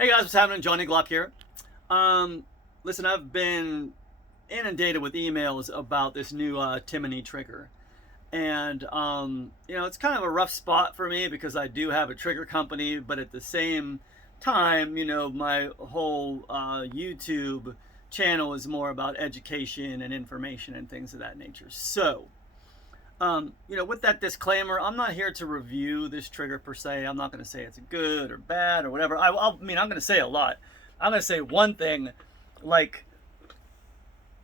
Hey guys, what's happening? Johnny Glock here. Listen, I've been inundated with emails about this new Timney trigger. And, it's kind of a rough spot for me because I do have a trigger company, but at the same time, my whole YouTube channel is more about education and information and things of that nature. So, with that disclaimer, I'm not here to review this trigger per se. I'm not going to say it's good or bad or whatever. I'm going to say a lot. I'm going to say one thing, like,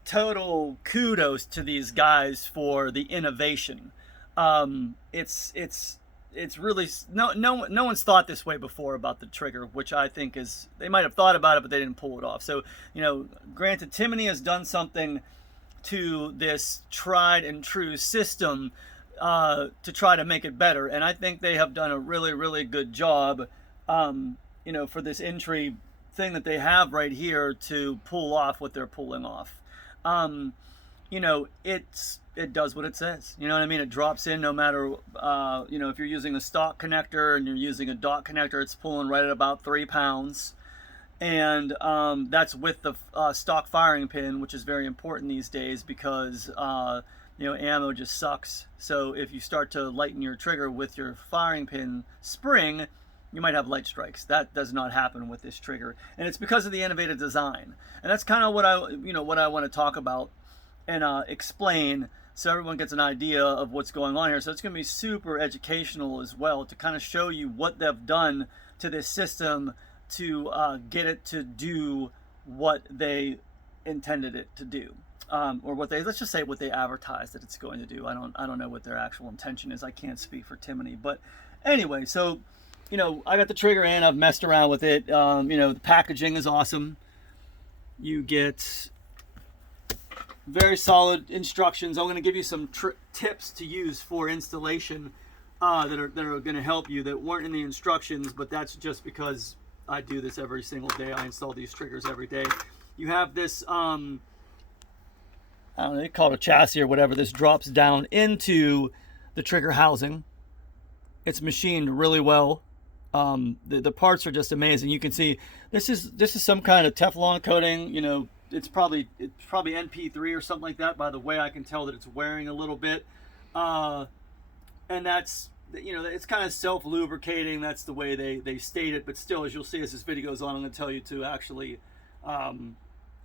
total kudos to these guys for the innovation. It's really no one's thought this way before about the trigger, which I think is, they might have thought about it, but they didn't pull it off. So, granted, Timney has done something to this tried and true system to try to make it better, and I think they have done a really, really good job for this entry thing that they have right here to pull off what they're pulling off. It does what it says. You know what I mean? It drops in no matter if you're using a stock connector and you're using a dot connector, it's pulling right at about 3 pounds. And that's with the stock firing pin, which is very important these days because ammo just sucks. So if you start to lighten your trigger with your firing pin spring, you might have light strikes. That does not happen with this trigger, and it's because of the innovative design. And that's kind of what I want to talk about and explain, so everyone gets an idea of what's going on here. So it's going to be super educational as well, to kind of show you what they've done to this system to get it to do what they intended it to do, or let's just say what they advertised that it's going to do. I don't know what their actual intention is. I can't speak for Timney, but anyway, so I got the trigger in. I've messed around with it. The packaging is awesome. You get very solid instructions. I'm going to give you some tips to use for installation that are going to help you that weren't in the instructions, but that's just because I do this every single day. I install these triggers every day. You have this, I don't know, they call it a chassis or whatever. This drops down into the trigger housing. It's machined really well. The parts are just amazing. You can see this is some kind of Teflon coating. It's probably NP3 or something like that, by the way I can tell that it's wearing a little bit. And that's, it's kind of self-lubricating. That's the way they state it. But still, as you'll see as this video goes on, I'm going to tell you to actually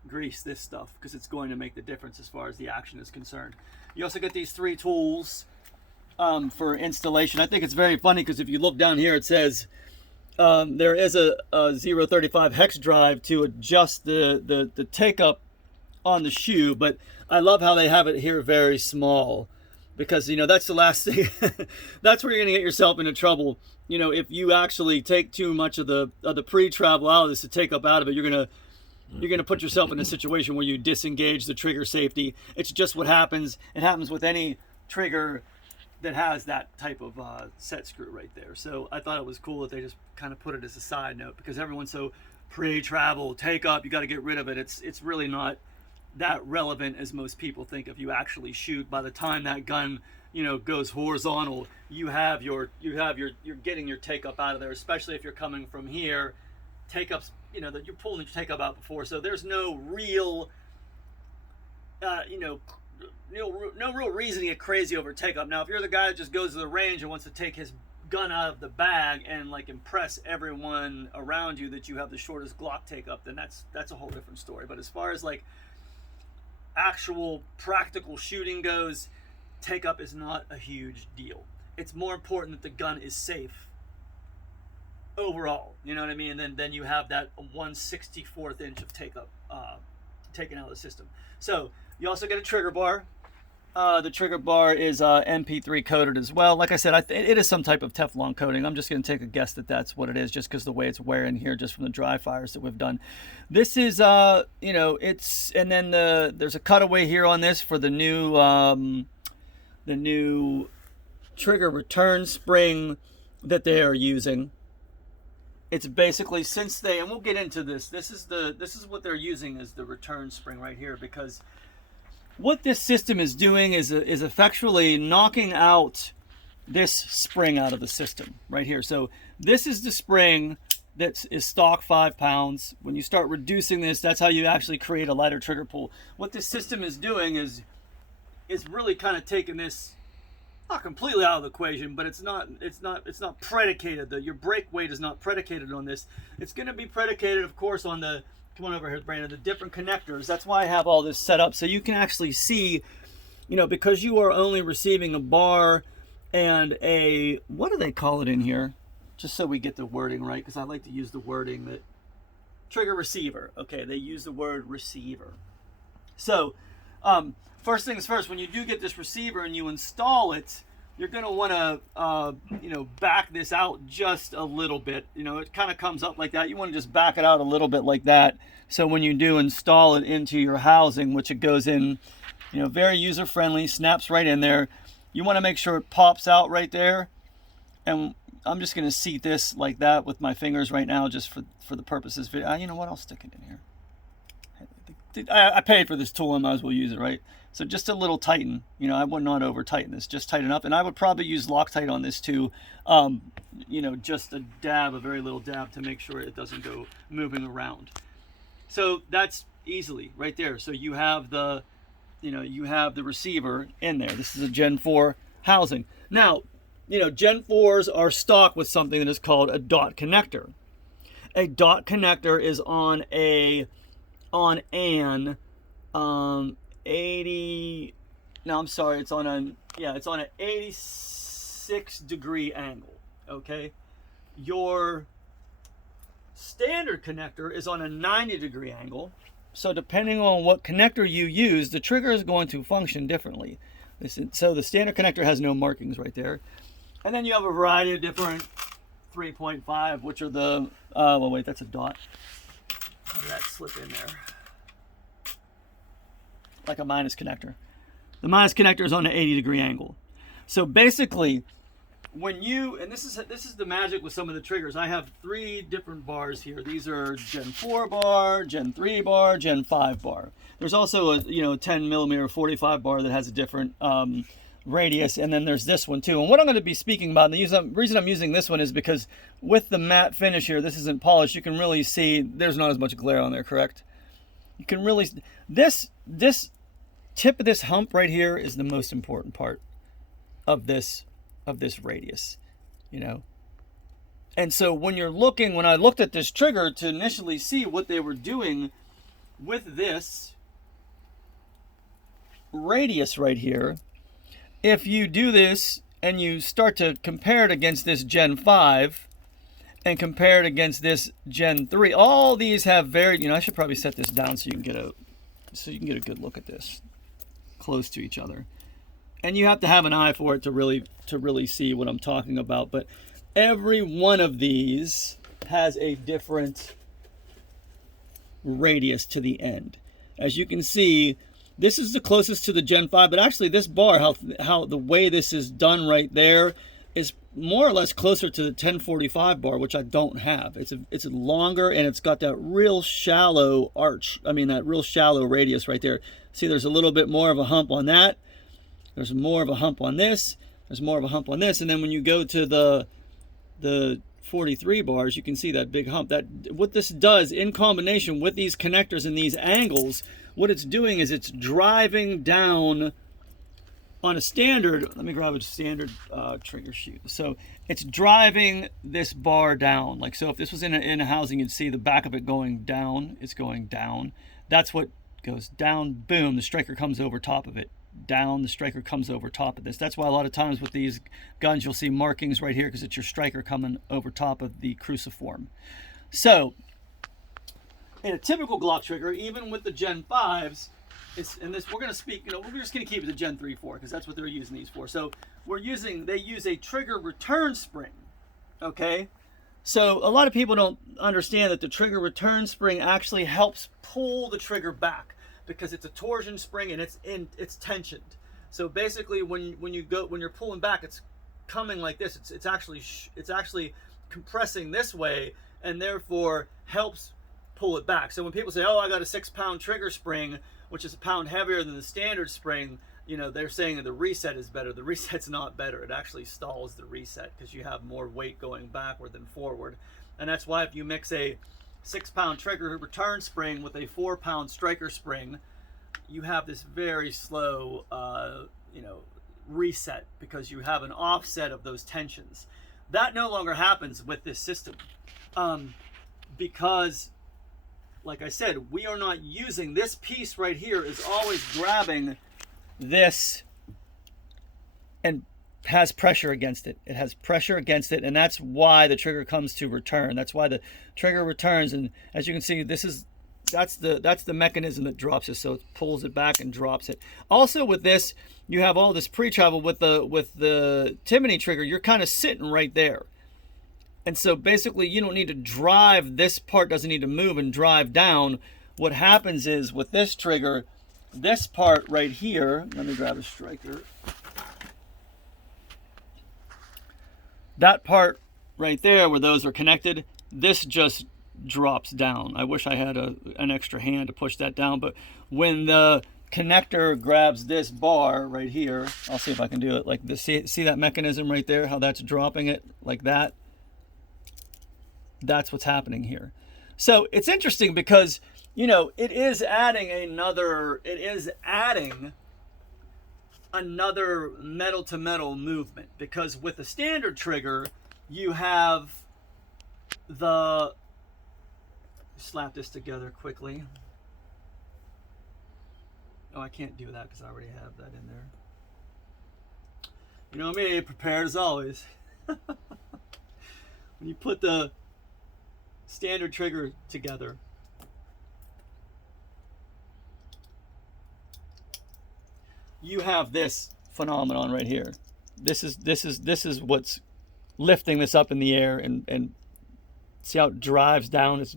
grease this stuff, because it's going to make the difference as far as the action is concerned. You also get these 3 tools for installation. I think it's very funny because if you look down here, it says there is a 035 hex drive to adjust the take-up on the shoe, but I love how they have it here very small, because that's the last thing. That's where you're gonna get yourself into trouble. If you actually take too much of the pre-travel out of this to take up out of it, you're gonna put yourself in a situation where you disengage the trigger safety. It's just what happens. It happens with any trigger that has that type of set screw right there. So I thought it was cool that they just kind of put it as a side note, because everyone's so pre-travel, take up, you got to get rid of it. It's really not that relevant as most people think. If you actually shoot, by the time that gun goes horizontal, you're getting your take up out of there, especially if you're coming from here. Take ups, that you're pulling your take up out before, so there's no real no real reason to get crazy over take up. Now, if you're the guy that just goes to the range and wants to take his gun out of the bag and impress everyone around you that you have the shortest Glock take up, then that's a whole different story. But as far as actual practical shooting goes, take up is not a huge deal. It's more important that the gun is safe overall. You know what I mean? And then you have that 1/64 inch of take up taken out of the system. So you also get a trigger bar. The trigger bar is NP3 coated as well. Like I said, it is some type of Teflon coating. I'm just going to take a guess that that's what it is, just because the way it's wearing here, just from the dry fires that we've done. This is, it's, and then there's a cutaway here on this for the new trigger return spring that they are using. It's basically, since and we'll get into this. This is what they're using as the return spring right here, because what this system is doing is effectually knocking out this spring out of the system right here. So this is the spring that is stock 5 pounds. When you start reducing this, that's how you actually create a lighter trigger pull. What this system is doing is really kind of taking this not completely out of the equation, but it's not predicated. Your brake weight is not predicated on this. It's going to be predicated, of course, on the, come on over here, Brandon, the different connectors. That's why I have all this set up, so you can actually see, you know, because you are only receiving a bar and a, what do they call it in here? Just so we get the wording right, because I like to use the wording that, trigger receiver. Okay, they use the word receiver. So, first things first, when you do get this receiver and you install it, you're going to want to, you know, back this out just a little bit. You know, it kind of comes up like that. You want to just back it out a little bit like that. So when you do install it into your housing, which it goes in, you know, very user-friendly, snaps right in there. You want to make sure it pops out right there. And I'm just going to seat this like that with my fingers right now, just for the purposes. You know what? I'll stick it in here. I paid for this tool. I might as well use it, right? So just a little tighten. You know, I would not over tighten this. Just tighten up. And I would probably use Loctite on this too. You know, just a dab, a very little dab, to make sure it doesn't go moving around. So that's easily right there. So you have the, you know, you have the receiver in there. This is a Gen 4 housing. Now, you know, Gen 4s are stock with something that is called a dot connector. A dot connector is on an 80, no, I'm sorry, it's on an 86 degree angle, okay? Your standard connector is on a 90 degree angle. So depending on what connector you use, the trigger is going to function differently. So the standard connector has no markings right there. And then you have a variety of different 3.5, which are the, well, wait, that's a dot. How did that slip in there? Like a minus connector. The minus connector is on an 80 degree angle. So basically, when you, and this is the magic with some of the triggers. I have 3 different bars here. These are Gen 4 bar, Gen 3 bar, Gen 5 bar. There's also a, you know, 10 millimeter 45 bar that has a different radius, and then there's this one too. And what I'm going to be speaking about, and the reason I'm using this one is because with the matte finish here, this isn't polished, you can really see there's not as much glare on there, correct? You can really, this tip of this hump right here is the most important part of this radius, you know. And so when I looked at this trigger to initially see what they were doing with this radius right here, if you do this and you start to compare it against this Gen 5 and compare it against this Gen 3, all these have very, you know, I should probably set this down so you can get a good look at this close to each other. And you have to have an eye for it to really see what I'm talking about. But every one of these has a different radius to the end. As you can see, this is the closest to the Gen 5, but actually this bar, how the way this is done right there, is more or less closer to the 1045 bar, which I don't have. It's longer, and it's got that real shallow arch. I mean, that real shallow radius right there. See, there's a little bit more of a hump on that. There's more of a hump on this. There's more of a hump on this. And then when you go to the 43 bars, you can see that big hump. That what this does in combination with these connectors and these angles, what it's doing is it's driving down on a standard. Let me grab a standard trigger shoe. So it's driving this bar down. Like, so if this was in a housing, you'd see the back of it going down. It's going down. That's what goes down. Boom, the striker comes over top of it. Down, the striker comes over top of this. That's why a lot of times with these guns you'll see markings right here, because it's your striker coming over top of the cruciform. So in a typical Glock trigger, even with the Gen 5s, we're going to speak, you know, we're just going to keep it the Gen 3 4 because that's what they're using these for. So they use a trigger return spring. Okay, so a lot of people don't understand that the trigger return spring actually helps pull the trigger back, because it's a torsion spring and it's tensioned. So basically, when you're pulling back, it's coming like this. It's actually compressing this way, and therefore helps pull it back. So when people say, "Oh, I got a 6-pound trigger spring," which is a pound heavier than the standard spring, you know, they're saying that the reset is better. The reset's not better. It actually stalls the reset because you have more weight going backward than forward. And that's why if you mix a 6-pound trigger return spring with a 4-pound striker spring, you have this very slow, reset, because you have an offset of those tensions. That no longer happens with this system, because, like I said, we are not using this piece right here. Is always grabbing this and has pressure against it. It has pressure against it, and that's why the trigger comes to return. That's why the trigger returns, and as you can see, that's the mechanism that drops it. So it pulls it back and drops it. Also with this, you have all this pre-travel. With the Timney trigger, you're kind of sitting right there. And so basically you don't need to drive, this part doesn't need to move and drive down. What happens is with this trigger, this part right here, let me grab a striker. That part right there where those are connected, this just drops down. I wish I had an extra hand to push that down, but when the connector grabs this bar right here, I'll see if I can do it like this. See that mechanism right there, how that's dropping it like that? That's what's happening here. So it's interesting because, it is adding another metal to metal movement, because with the standard trigger, you have slap this together quickly. Oh, I can't do that because I already have that in there. You know me, prepared as always. When you put the standard trigger together, you have this phenomenon right here. This is what's lifting this up in the air, and see how it drives down? It's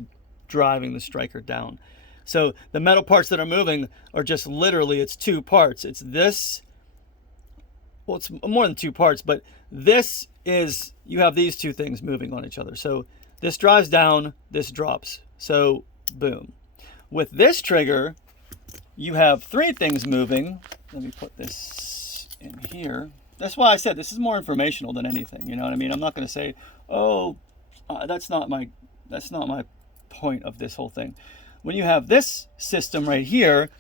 driving the striker down. So the metal parts that are moving are just literally, it's two parts. It's this, well, it's more than two parts, but this is, you have these two things moving on each other. So this drives down, this drops. So boom. With this trigger, you have three things moving. Let me put this in here. That's why I said this is more informational than anything. You know what I mean? I'm not going to say, oh, that's not my point of this whole thing. When you have this system right here,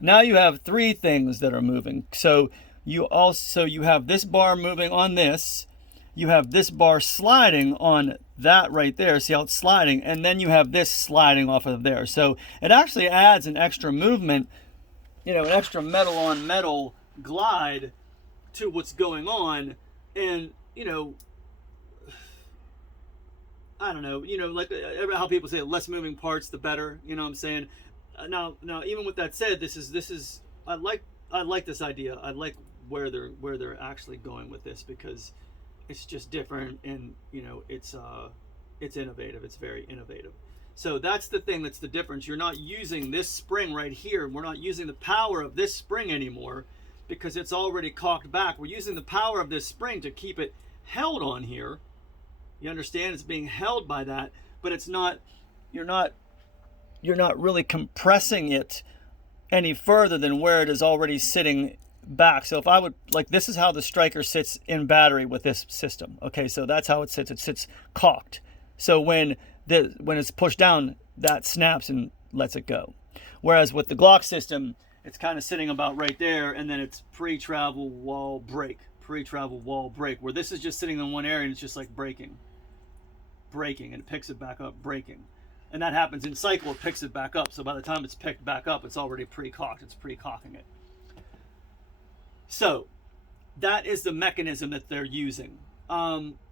now you have three things that are moving. So you have this bar moving on this, you have this bar sliding on that right there, see how it's sliding, and then you have this sliding off of there. So it actually adds an extra movement, an extra metal on metal glide to what's going on. And I don't know, like how people say less moving parts, the better, you know what I'm saying? Now, even with that said, this is, I like this idea. I like where they're actually going with this, because it's just different, and, it's innovative. It's very innovative. So that's the thing that's the difference. You're not using this spring right here. We're not using the power of this spring anymore because it's already cocked back. We're using the power of this spring to keep it held on here. You understand? It's being held by that, but it's not, you're not really compressing it any further than where it is already sitting back. So if I would, like, this is how the striker sits in battery with this system. Okay, so that's how it sits. It sits cocked. So when it's pushed down, that snaps and lets it go. Whereas with the Glock system, it's kind of sitting about right there, and then it's pre-travel wall break, pre-travel wall break, where this is just sitting in one area and it's just like breaking, and it picks it back up, breaking. And that happens in cycle, it picks it back up. So by the time it's picked back up, it's already pre-cocked, it's pre-cocking it. So that is the mechanism that they're using.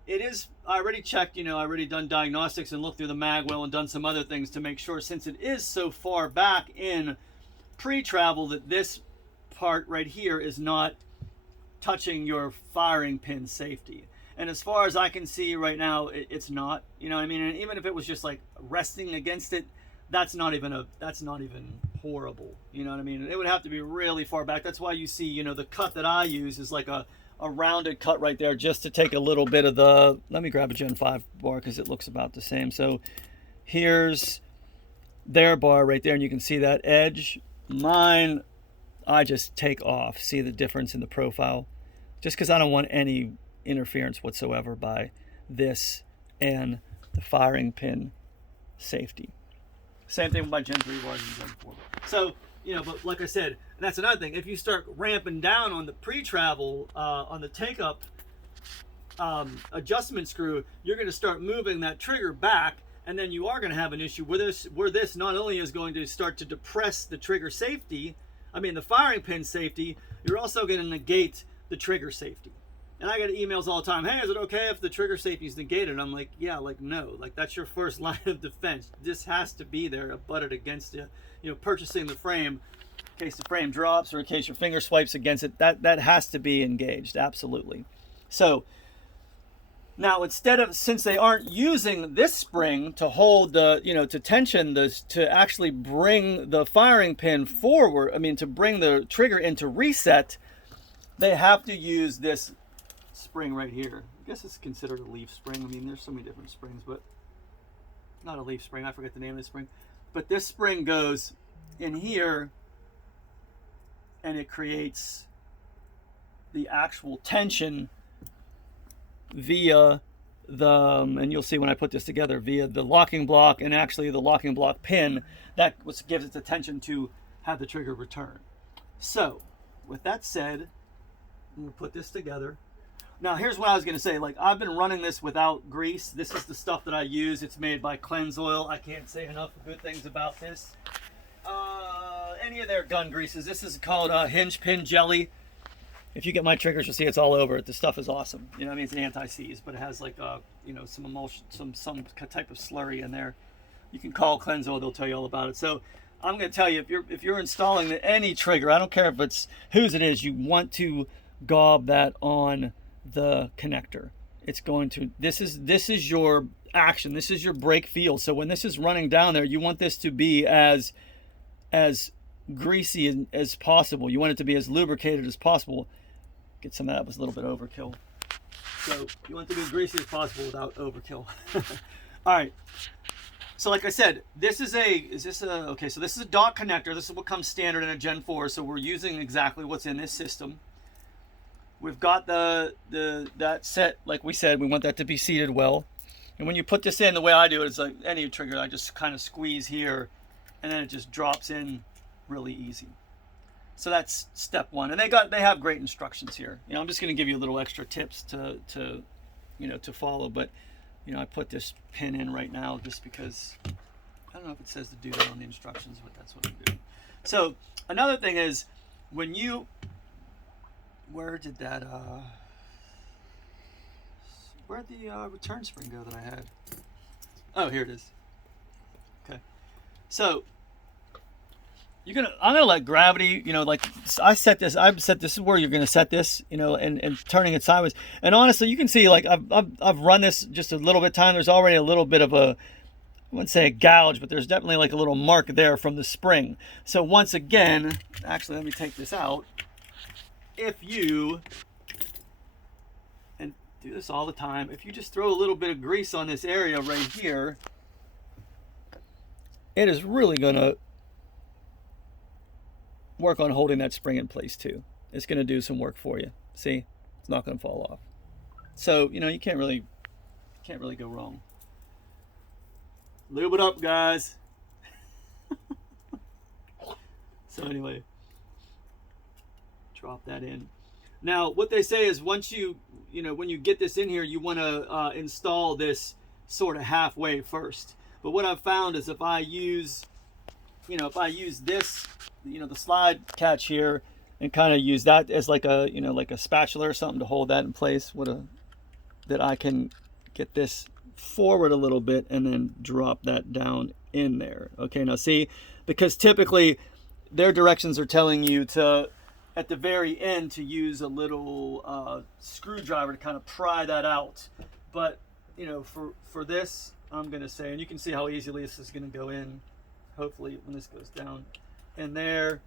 It is, I already checked, I already done diagnostics and looked through the mag well and done some other things to make sure, since it is so far back in pre-travel, that this part right here is not touching your firing pin safety. And as far as I can see right now, it's not, you know what I mean? And even if it was just like resting against it, that's not even horrible. You know what I mean? It would have to be really far back. That's why you see, the cut that I use is like a rounded cut right there, just to take a little bit of the, let me grab a Gen 5 bar because it looks about the same. So here's their bar right there, and you can see that edge. Mine, I just take off. See the difference in the profile? Just because I don't want any interference whatsoever by this and the firing pin safety. Same thing with my Gen 3 was and Gen 4. So, you know, but like I said, that's another thing. If you start ramping down on the pre-travel, on the take-up adjustment screw, you're going to start moving that trigger back, and then you are going to have an issue where this not only is going to start to depress the trigger safety, the firing pin safety, you're also going to negate the trigger safety. And I get emails all the time, hey, is it okay if the trigger safety is negated? I'm like, yeah, like, no. Like, that's your first line of defense. This has to be there, abutted against you. You know, purchasing the frame, in case the frame drops or in case your finger swipes against it, that has to be engaged, absolutely. So, now since they aren't using this spring to hold the, you know, to tension this, to actually bring the firing pin forward, to bring the trigger into reset, they have to use this spring right here. I guess it's considered a leaf spring. There's so many different springs, but not a leaf spring. I forget the name of the spring. But this spring goes in here and it creates the actual tension via and you'll see when I put this together, via the locking block and actually the locking block pin. That gives it the tension to have the trigger return. So, with that said, I'm going to put this together. Now, here's what I was going to say. Like, I've been running this without grease. This is the stuff that I use. It's made by Cleanse Oil. I can't say enough good things about this. Any of their gun greases. This is called Hinge Pin Jelly. If you get my triggers, you'll see it's all over it. The stuff is awesome. You know, it's an anti-seize, but it has like some emulsion, some type of slurry in there. You can call Cleanse Oil; they'll tell you all about it. So, I'm going to tell you, if you're installing any trigger, I don't care if it's whose it is, you want to gob that on the connector. It's going to, this is your action, this is your brake field. So when this is running down there, you want this to be as greasy as possible. You want it to be as lubricated as possible. Get some of that was a little bit overkill. So you want it to be as greasy as possible without overkill. All right. So like I said, so this is a dot connector. This is what comes standard in a Gen 4. So we're using exactly what's in this system. We've got that set, like we said, we want that to be seated well. And when you put this in, the way I do it is like any trigger, I just kind of squeeze here and then it just drops in really easy. So that's step one. And they have great instructions here. I'm just going to give you a little extra tips to follow, but I put this pin in right now just because I don't know if it says to do that on the instructions, but that's what I'm doing. So another thing is when you, where'd the return spring go that I had? Oh, here it is. Okay. So I'm gonna let gravity, like I set this is where you're gonna set this, and turning it sideways. And honestly, you can see like I've run this just a little bit of time. There's already a little bit of I wouldn't say a gouge, but there's definitely like a little mark there from the spring. So once again, actually let me take this out. If you, and do this all the time, if you just throw a little bit of grease on this area right here, it is really going to work on holding that spring in place too. It's going to do some work for you. See, it's not going to fall off. So, you can't really go wrong. Lube it up, guys. So anyway, drop that in. Now, what they say is once when you get this in here, you want to install this sort of halfway first. But what I've found is if I use this, the slide catch here, and kind of use that as like a, like a spatula or something to hold that in place, that I can get this forward a little bit and then drop that down in there. Okay, now see, because typically their directions are telling you to, at the very end, to use a little screwdriver to kind of pry that out. But for this, I'm gonna say, and you can see how easily this is gonna go in, hopefully when this goes down in there.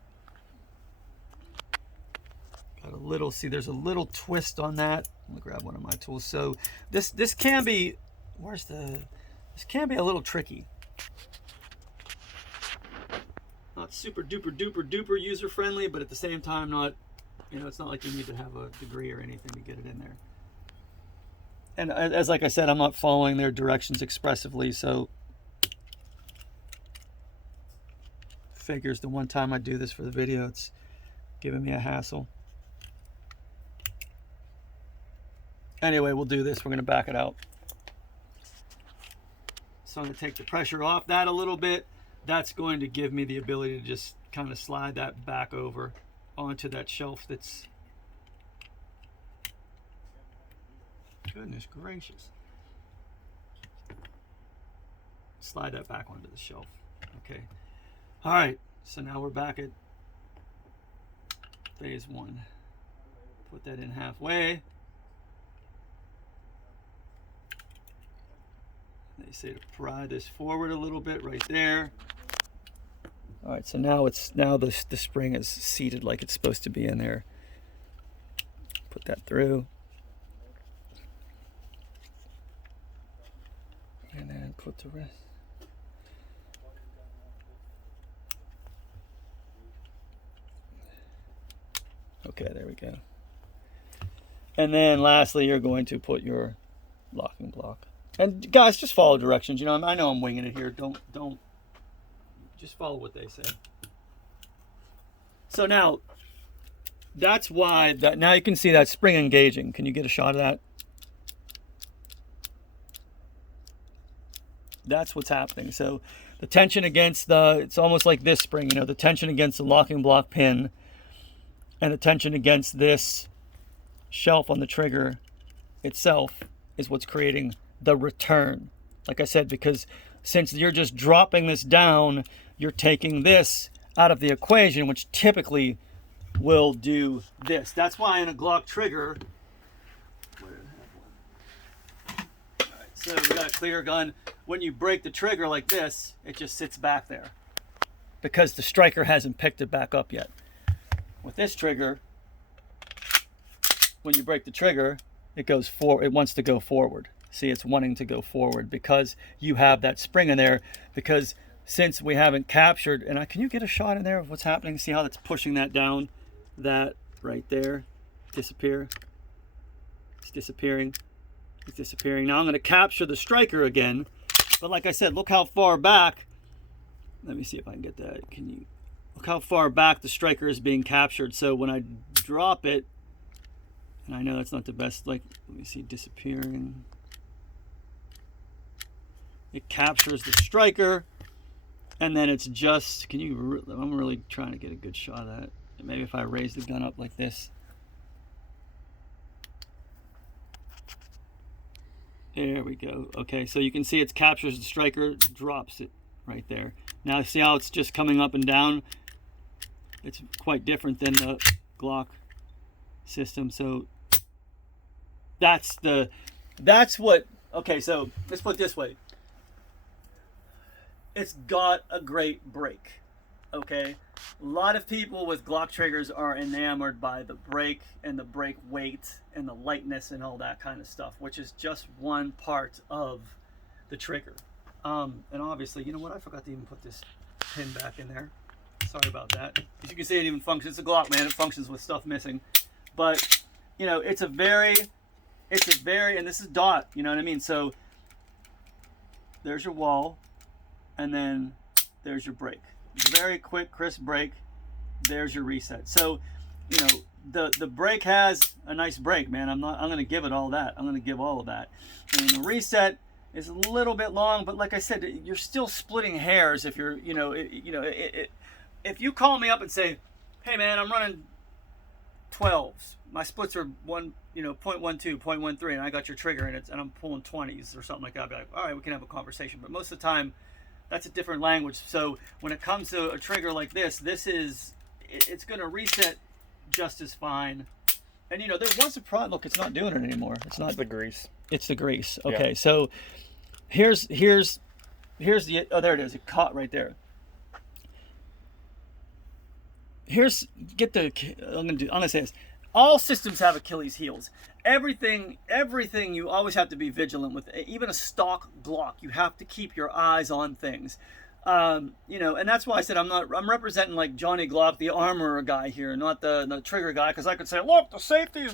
Got a little, see there's a little twist on that. I'm gonna grab one of my tools. So this can be, this can be a little tricky. Not super duper user friendly, but at the same time not, it's not like you need to have a degree or anything to get it in there. And as like I said, I'm not following their directions expressively, so figures the one time I do this for the video, it's giving me a hassle. Anyway, we'll do this. We're going to back it out. So I'm going to take the pressure off that a little bit. That's going to give me the ability to just kind of slide that back over onto that shelf that's... Goodness gracious. Slide that back onto the shelf. Okay. All right. So now we're back at phase 1. Put that in halfway. They say to pry this forward a little bit right there. All right, so now the spring is seated like it's supposed to be in there. Put that through. And then put the rest. Okay, there we go. And then lastly, you're going to put your locking block. And guys, just follow directions. You know, I know I'm winging it here. Don't. Just follow what they say. So now, that's why that. Now you can see that spring engaging. Can you get a shot of that? That's what's happening. So the tension against it's almost like this spring. You know, the tension against the locking block pin, and the tension against this shelf on the trigger itself is what's creating the return. Like I said, because since you're just dropping this down, you're taking this out of the equation, which typically will do this. That's why in a Glock trigger, all right, so we got a clear gun. When you break the trigger like this, it just sits back there because the striker hasn't picked it back up yet. With this trigger, when you break the trigger, it goes forward. It wants to go forward. See, it's wanting to go forward because you have that spring in there. Because since we haven't captured, and can you get a shot in there of what's happening? See how that's pushing that down? That right there, disappear. It's disappearing. It's disappearing. Now I'm going to capture the striker again. But like I said, look how far back. Let me see if I can get that. Can you look how far back the striker is being captured? So when I drop it, and I know that's not the best. Like, let me see, disappearing. It captures the striker, and then it's just, I'm really trying to get a good shot of that. Maybe if I raise the gun up like this. There we go. Okay, so you can see it captures the striker, drops it right there. Now see how it's just coming up and down? It's quite different than the Glock system. So that's what, okay, so let's put it this way. It's got a great break, okay? A lot of people with Glock triggers are enamored by the break and the break weight and the lightness and all that kind of stuff, which is just one part of the trigger. And obviously, you know what? I forgot to even put this pin back in there. Sorry about that. As you can see, it even functions. It's a Glock, man. It functions with stuff missing. But, you know, it's a very, and this is dot, you know what I mean? So there's your wall, and then there's your break. Very quick, crisp break. There's your reset. So, you know, the break has a nice break, man. I'm going to give it all that. I'm going to give all of that. And the reset is a little bit long, but like I said, you're still splitting hairs if you're, if you call me up and say, hey man, I'm running 12s. My splits are 0.12, 0.13, and I got your trigger and I'm pulling 20s or something like that. I'd be like, all right, we can have a conversation. But most of the time, that's a different language. So when it comes to a trigger like this, it's going to reset just as fine. And you know, there was a problem. Look, it's not doing it anymore. It's not the grease. It's the grease. Okay, yeah. So here's the, oh, there it is. It caught right there. I'm gonna say this. All systems have Achilles heels. Everything you always have to be vigilant with. Even a stock Glock, you have to keep your eyes on things. You know, and that's why I said I'm representing like Johnny Glock, the armorer guy here, not the trigger guy, because I could say, look, the safety is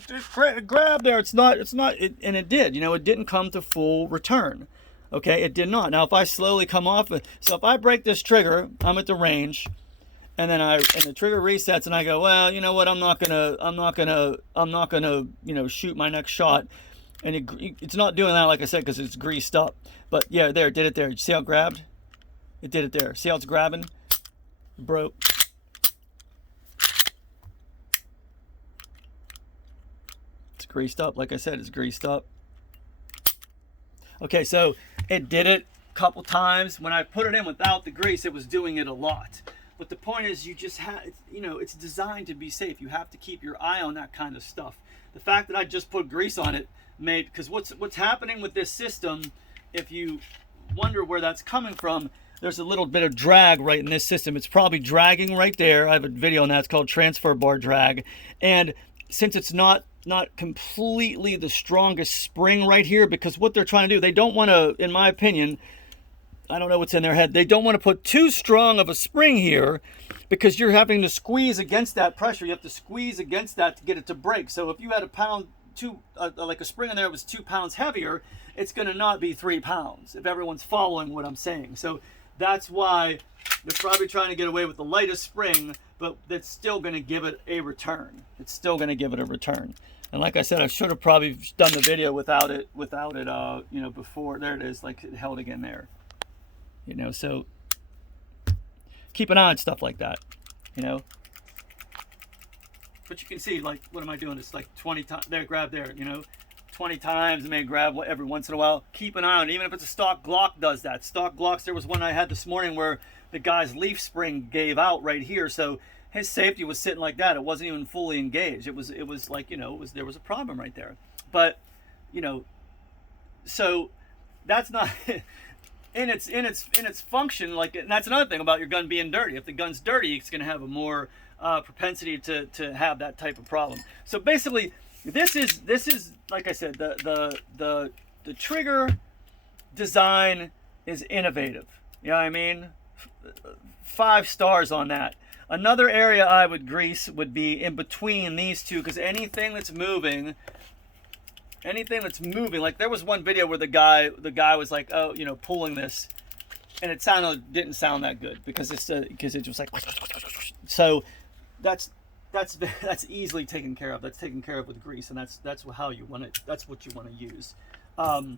grab there. It's not, and it did. You know, it didn't come to full return. Okay, it did not. Now, if I slowly come off it, so if I break this trigger, I'm at the range, and then the trigger resets, and I go, well, you know what? I'm not gonna, you know, shoot my next shot, and it's not doing that, like I said, because it's greased up. But yeah, there, it did it there. You see how it grabbed? It did it there. See how it's grabbing? It broke. It's greased up. Like I said, it's greased up. Okay, so it did it a couple times. When I put it in without the grease, it was doing it a lot. But the point is, you just have, you know, it's designed to be safe. You have to keep your eye on that kind of stuff. The fact that I just put grease on it made, because what's happening with this system, if you wonder where that's coming from, there's a little bit of drag right in this system. It's probably dragging right there. I have a video on that. It's called transfer bar drag. And since it's not completely the strongest spring right here, because what they're trying to do, they don't want to, in my opinion, I don't know what's in their head, they don't want to put too strong of a spring here, because you're having to squeeze against that pressure. You have to squeeze against that to get it to break. So if you had like a spring in there that was 2 pounds heavier, it's going to not be 3 pounds, if everyone's following what I'm saying. So that's why they're probably trying to get away with the lightest spring, but that's still going to give it a return. It's still going to give it a return. And like I said, I should have probably done the video without it, you know, before. There it is, like it held again there. You know, so keep an eye on stuff like that, you know. But you can see, like, what am I doing? It's like 20 times. There, grab there, you know. 20 times, may grab every once in a while. Keep an eye on it. Even if it's a stock Glock, does that. Stock Glocks, there was one I had this morning where the guy's leaf spring gave out right here, so his safety was sitting like that. It wasn't even fully engaged. It was like, you know, there was a problem right there. But, you know, so that's not in its function. Like, and that's another thing about your gun being dirty. If the gun's dirty, it's going to have a more propensity to have that type of problem. So basically, this is like I said, the trigger design is innovative. You know what I mean? 5 stars on that. Another area I would grease would be in between these two, because anything that's moving, like there was one video where the guy was like, oh, you know, pulling this, and it didn't sound that good, because it was like, so that's easily taken care of. That's taken care of with grease, and that's how you want it. That's what you want to use. And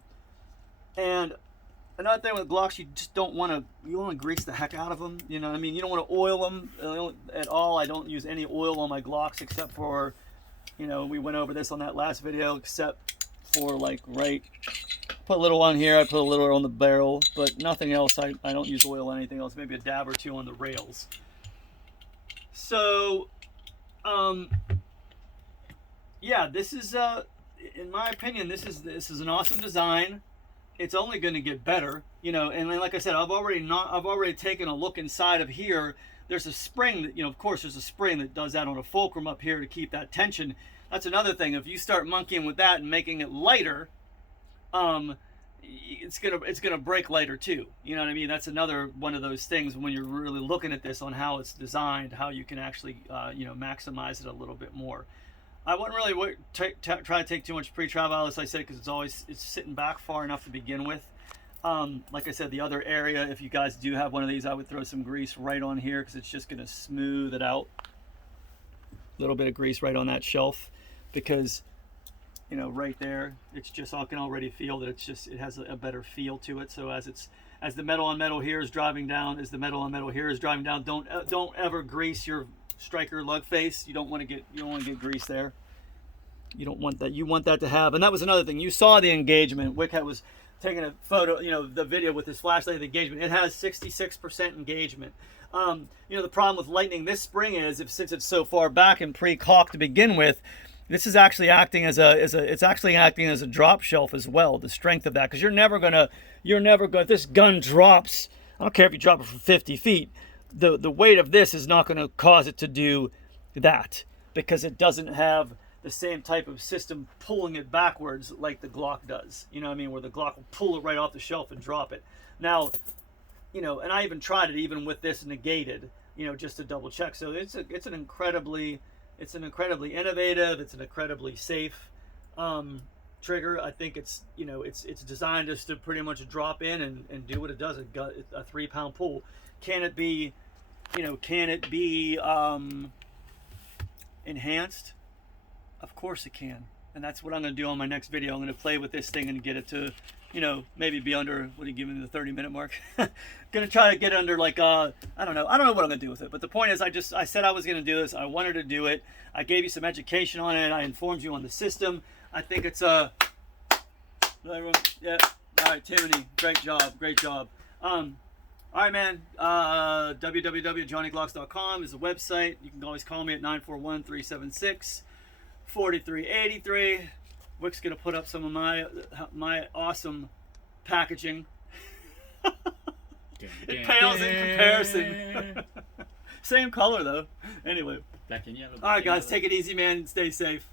another thing with Glocks, you just don't want to grease the heck out of them. You know what I mean? You don't want to oil them at all. I don't use any oil on my Glocks except for, you know, we went over this on that last video, except for like put a little on here, I put a little on the barrel, but nothing else. I don't use oil on anything else, maybe a dab or two on the rails. So yeah, this is in my opinion, this is an awesome design. It's only going to get better, you know. And like I said, I've already taken a look inside of here. There's a spring that, you know, of course there's a spring that does that on a fulcrum up here to keep that tension. That's another thing. If you start monkeying with that and making it lighter, it's gonna break lighter too. You know what I mean? That's another one of those things when you're really looking at this on how it's designed, how you can actually you know, maximize it a little bit more. I wouldn't really try to take too much pre-travel, as I said, because it's sitting back far enough to begin with. Like I said, the other area, if you guys do have one of these, I would throw some grease right on here, because it's just going to smooth it out. A little bit of grease right on that shelf, because, you know, right there, it's just, I can already feel that it has a better feel to it. So as the metal on metal here is driving down, don't ever grease your striker lug face. You don't want to get grease there. You don't want that. You want that to have, and that was another thing. You saw the engagement. Wickhead was taking a photo, you know, the video with his flashlight of the engagement. It has 66% engagement. You know, the problem with lightening this spring is, since it's so far back and pre-caulked to begin with, this is actually acting as a drop shelf as well. The strength of that, because you're never gonna, if this gun drops, I don't care if you drop it from 50 feet, the weight of this is not going to cause it to do that, because it doesn't have the same type of system pulling it backwards like the Glock does. You know what I mean? Where the Glock will pull it right off the shelf and drop it. Now, you know, and I even tried it even with this negated, you know, just to double check. So it's an incredibly innovative, it's an incredibly safe trigger. I think it's, you know, it's designed just to pretty much drop in and do what it does. It got a 3-pound pull. Can it be, you know, enhanced? Of course it can. And that's what I'm going to do on my next video. I'm going to play with this thing and get it to, you know, maybe be under, what do you give me, the 30-minute mark? Going to try to get under like, I don't know what I'm going to do with it. But the point is, I said I was going to do this. I wanted to do it. I gave you some education on it. I informed you on the system. I think it's yeah. All right, Timney, great job. All right, man. www.johnnyglocks.com is the website. You can always call me at 941-376-4383. Wick's gonna put up some of my awesome packaging. It pales in comparison. Same color though. Anyway. Black and yellow. All right, guys, take it easy, man. Stay safe.